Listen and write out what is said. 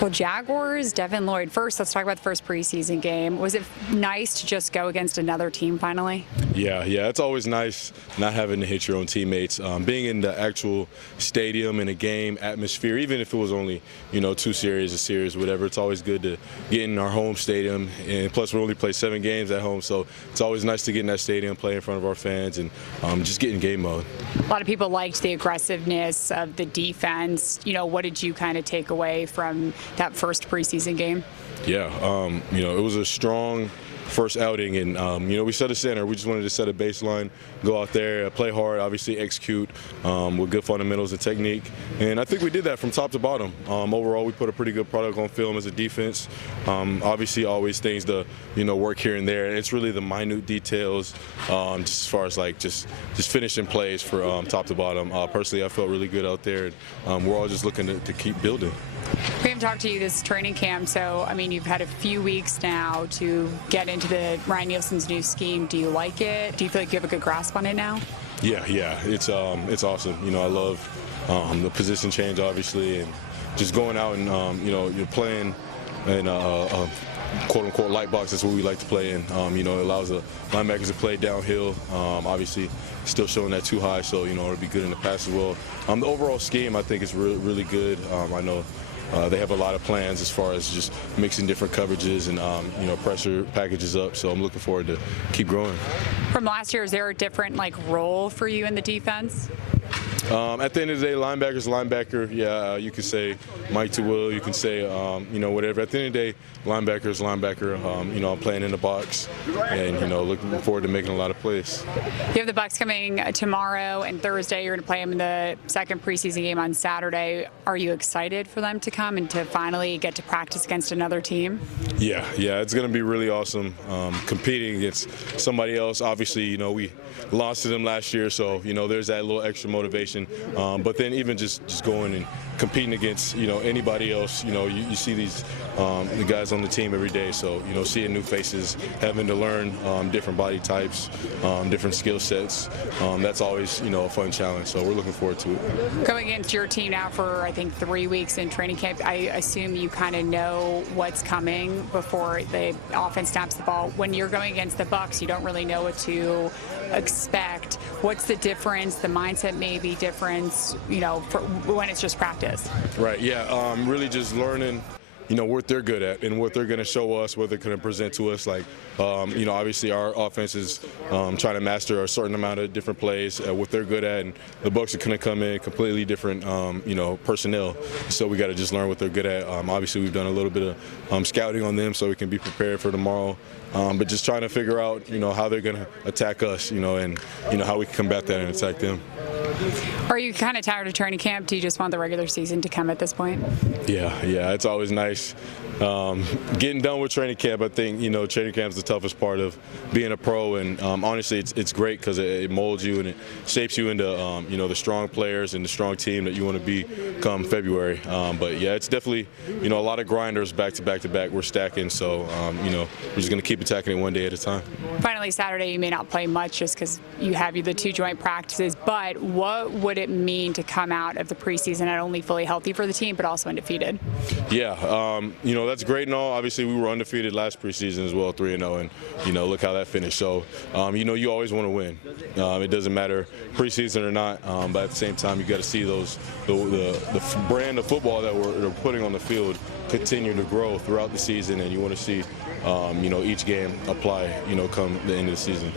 Well, Jaguars, Devin Lloyd. First, let's talk about the first preseason game. Was it nice to just go against another team finally? Yeah, it's always nice not having to hit your own teammates. Being in the actual stadium in a game atmosphere, even if it was only, two series, a series, whatever, it's always good to get in our home stadium. And plus, we only play 7 games at home, so it's always nice to get in that stadium, play in front of our fans, and just get in game mode. A lot of people liked the aggressiveness of the defense. What did you kind of take away from that first preseason game? Yeah, it was a strong first outing, and we set a standard. We just wanted to set a baseline, go out there, play hard, obviously execute with good fundamentals and technique, and I think we did that from top to bottom. Overall, we put a pretty good product on film as a defense. Obviously, always things to work here and there, and it's really the minute details, just as far as just finishing plays for top to bottom. Personally, I felt really good out there, and we're all just looking to keep building. We haven't talked to you this training camp, so you've had a few weeks now to get into the Ryan Nielsen's new scheme. Do you like it? Do you feel like you have a good grasp on it now? Yeah, it's awesome. I love the position change, obviously, and just going out and you're playing in quote-unquote light box. That's what we like to play in. It allows the linebackers to play downhill. Obviously, still showing that too high, so it'll be good in the pass as well. The overall scheme, I think, is really good. I know they have a lot of plans as far as just mixing different coverages and pressure packages up. So I'm looking forward to keep growing. From last year, is there a different role for you in the defense? At the end of the day, linebacker's linebacker. Yeah, you can say Mike to Will. You can say whatever. At the end of the day, linebacker's linebacker. I'm playing in the box, and looking forward to making a lot of plays. You have the Bucs coming tomorrow and Thursday. You're going to play them in the second preseason game on Saturday. Are you excited for them to come and to finally get to practice against another team? Yeah, it's going to be really awesome competing against somebody else. Obviously, we lost to them last year, so there's that little extra motivation. But then even just going and competing against anybody else, you see these the guys on the team every day. So seeing new faces, having to learn different body types, different skill sets. That's always a fun challenge. So we're looking forward to it. Going against your team now for I think 3 weeks in training camp, I assume you kind of know what's coming before the offense snaps the ball. When you're going against the Bucs, you don't really know what to expect. What's the difference? The mindset may be difference, for when it's just practice. Right. Yeah. Really just learning what they're good at and what they're going to show us, what they're going to present to us. Obviously our offense is trying to master a certain amount of different plays, what they're good at, and the Bucs are going to come in completely different, personnel. So we got to just learn what they're good at. Obviously we've done a little bit of scouting on them so we can be prepared for tomorrow. But just trying to figure out, how they're going to attack us, and how we can combat that and attack them. Are you kind of tired of training camp? Do you just want the regular season to come at this point? Yeah, it's always nice. Getting done with training camp, I think, training camp is the toughest part of being a pro, and honestly, it's great because it molds you and it shapes you into, the strong players and the strong team that you want to be come February. But yeah, it's definitely, a lot of grinders back to back to back. We're stacking, so, we're just going to keep attacking it one day at a time. Finally, Saturday, you may not play much just because you have the 2 joint practices, but what would it mean to come out of the preseason not only fully healthy for the team, but also undefeated? Yeah, that's great and all. Obviously, we were undefeated last preseason as well, 3-0, and look how that finished. So, you always want to win. It doesn't matter preseason or not, but at the same time, you got to see the brand of football that we're putting on the field continue to grow throughout the season, and you want to see, each game apply, come the end of the season.